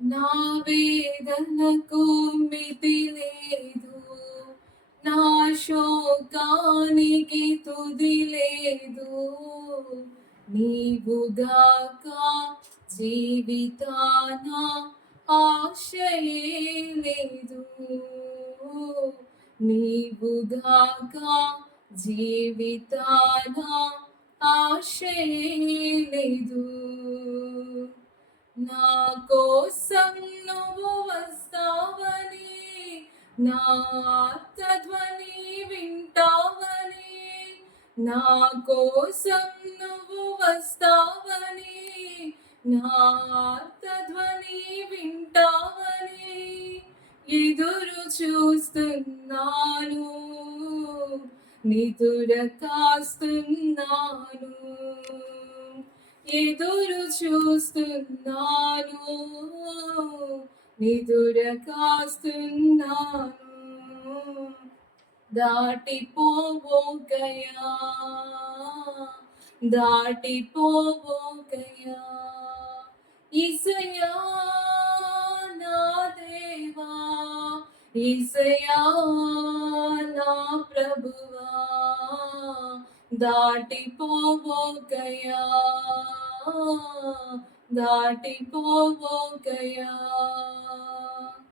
నా వేదనకు మితి లేదు, నా శోకానికి తుది లేదు. నీవుగాక జీవితాన ఆశయే లేదు. నీవుగాక జీవితాన ఆశయే లేదు. నా కోసం నువ్వు వస్తావని, నా ఆర్తధ్వని వింటావని, నా కోసం నువ్వు వస్తావని, నా ఆర్తధ్వని వింటావని ఎదురు చూస్తున్నాను, నిదుర కాస్తున్నాను. ఎదురు చూస్తున్నాను, నిదుర కాస్తున్నాను. దాటిపోబోకయా, దాటిపోబోకయా. యేసయ్యా నా దేవా, యేసయ్యా నా ప్రభువా, దాటిపోబోకయా, దాటిపోబోకయా.